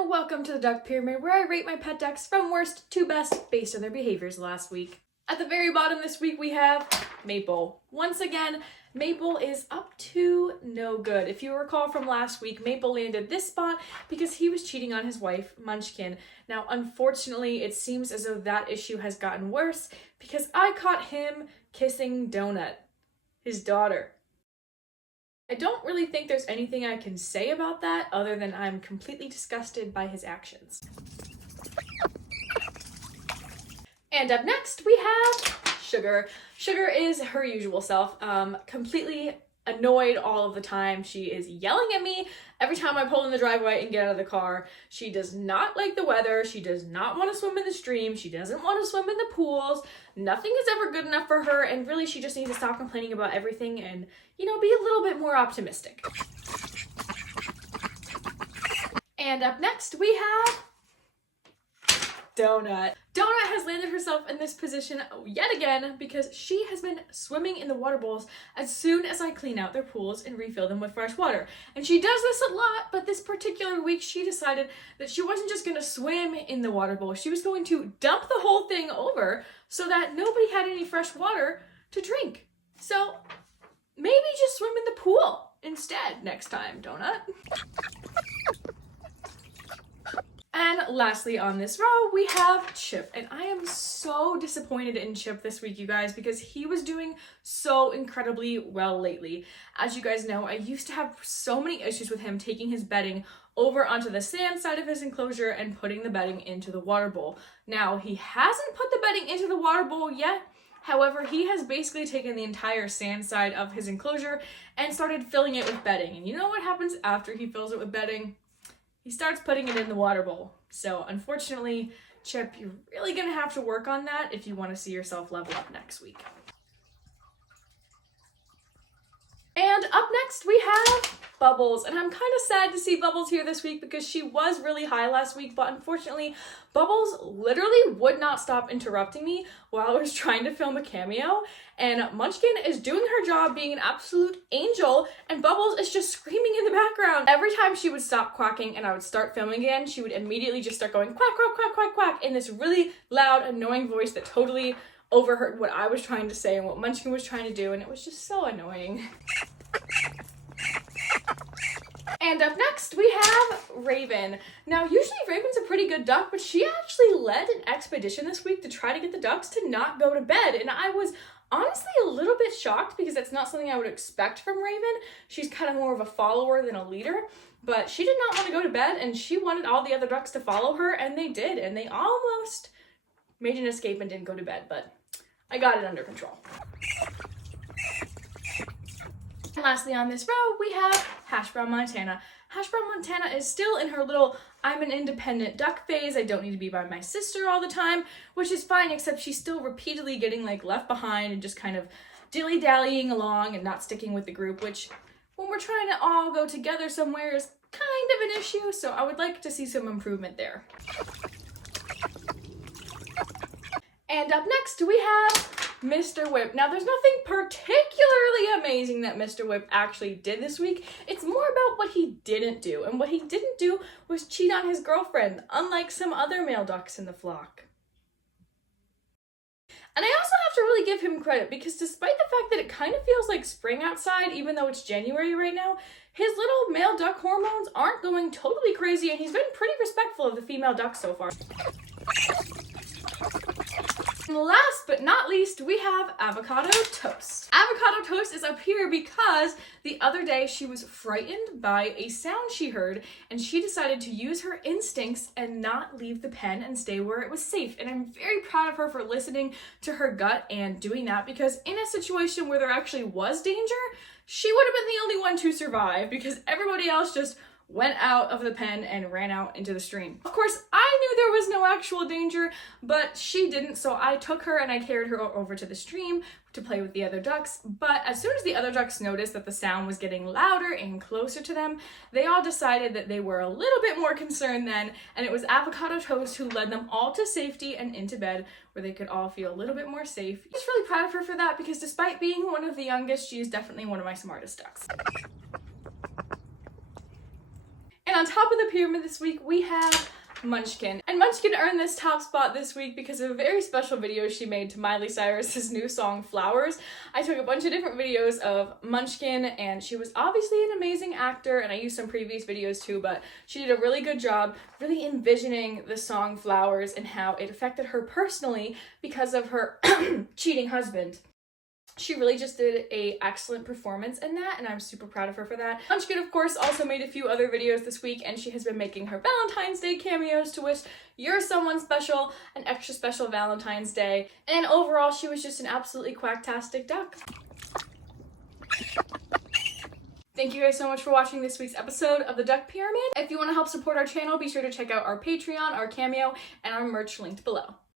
and welcome to the Duck Pyramid, where I rate my pet ducks from worst to best based on their behaviors last week. At the very bottom this week we have Maple. Once again, Maple is up to no good. If you recall from last week, Maple landed this spot because he was cheating on his wife, Munchkin. Now, unfortunately, it seems as though that issue has gotten worse because I caught him kissing Donut, his daughter. I don't really think there's anything I can say about that other than I'm completely disgusted by his actions. And up next we have Sugar. Sugar is her usual self, completely annoyed all of the time. She is yelling at me every time I pull in the driveway and get out of the car. She does not like the weather. She does not want to swim in the stream. She doesn't want to swim in the pools. Nothing is ever good enough for her, and really she just needs to stop complaining about everything and, be a little bit more optimistic. And up next we have Donut. Donut has landed herself in this position yet again because she has been swimming in the water bowls as soon as I clean out their pools and refill them with fresh water. And she does this a lot, but this particular week she decided that she wasn't just going to swim in the water bowl. She was going to dump the whole thing over so that nobody had any fresh water to drink. So maybe just swim in the pool instead next time, Donut. And lastly on this row, we have Chip. And I am so disappointed in Chip this week, you guys, because he was doing so incredibly well lately. As you guys know, I used to have so many issues with him taking his bedding over onto the sand side of his enclosure and putting the bedding into the water bowl. Now, he hasn't put the bedding into the water bowl yet. However, he has basically taken the entire sand side of his enclosure and started filling it with bedding. And you know what happens after he fills it with bedding? He starts putting it in the water bowl. So unfortunately, Chip, you're really gonna have to work on that if you want to see yourself level up next week. And up next we have Bubbles, and I'm kind of sad to see Bubbles here this week because she was really high last week, but unfortunately Bubbles literally would not stop interrupting me while I was trying to film a cameo, and Munchkin is doing her job being an absolute angel, and Bubbles is just screaming in the background. Every time she would stop quacking and I would start filming again, she would immediately just start going quack, quack, quack, quack, quack in this really loud, annoying voice that totally overheard what I was trying to say and what Munchkin was trying to do, and it was just so annoying. And up next we have Raven. Now usually Raven's a pretty good duck, but she actually led an expedition this week to try to get the ducks to not go to bed, and I was honestly a little bit shocked because that's not something I would expect from Raven. She's kind of more of a follower than a leader, but she did not want to go to bed and she wanted all the other ducks to follow her, and they did, and they almost made an escape and didn't go to bed, but I got it under control. And lastly on this row, we have Hash Brown Montana. Hash Brown Montana is still in her little I'm an independent duck phase. I don't need to be by my sister all the time, which is fine, except she's still repeatedly getting left behind and just kind of dilly-dallying along and not sticking with the group, which when we're trying to all go together somewhere is kind of an issue, so I would like to see some improvement there. And up next we have Mr. Whip. Now there's nothing particularly amazing that Mr. Whip actually did this week. It's more about what he didn't do. And what he didn't do was cheat on his girlfriend, unlike some other male ducks in the flock. And I also have to really give him credit because despite the fact that it kind of feels like spring outside, even though it's January right now, his little male duck hormones aren't going totally crazy, and he's been pretty respectful of the female ducks so far. And last but not least, we have Avocado Toast. Avocado Toast is up here because the other day she was frightened by a sound she heard, and she decided to use her instincts and not leave the pen and stay where it was safe. And I'm very proud of her for listening to her gut and doing that, because in a situation where there actually was danger, she would have been the only one to survive because everybody else just went out of the pen and ran out into the stream. Of course, I knew there was no actual danger, but she didn't, so I took her and I carried her over to the stream to play with the other ducks. But as soon as the other ducks noticed that the sound was getting louder and closer to them, they all decided that they were a little bit more concerned then, and it was Avocado Toast who led them all to safety and into bed where they could all feel a little bit more safe. I'm just really proud of her for that because despite being one of the youngest, she is definitely one of my smartest ducks. And on top of the pyramid this week, we have Munchkin. And Munchkin earned this top spot this week because of a very special video she made to Miley Cyrus's new song, Flowers. I took a bunch of different videos of Munchkin, and she was obviously an amazing actor, and I used some previous videos too, but she did a really good job really envisioning the song Flowers and how it affected her personally because of her cheating husband. She really just did an excellent performance in that, and I'm super proud of her for that. Munchkin, of course, also made a few other videos this week, and she has been making her Valentine's Day cameos to wish you're someone special an extra special Valentine's Day. And overall, she was just an absolutely quacktastic duck. Thank you guys so much for watching this week's episode of the Duck Pyramid. If you want to help support our channel, be sure to check out our Patreon, our Cameo, and our merch linked below.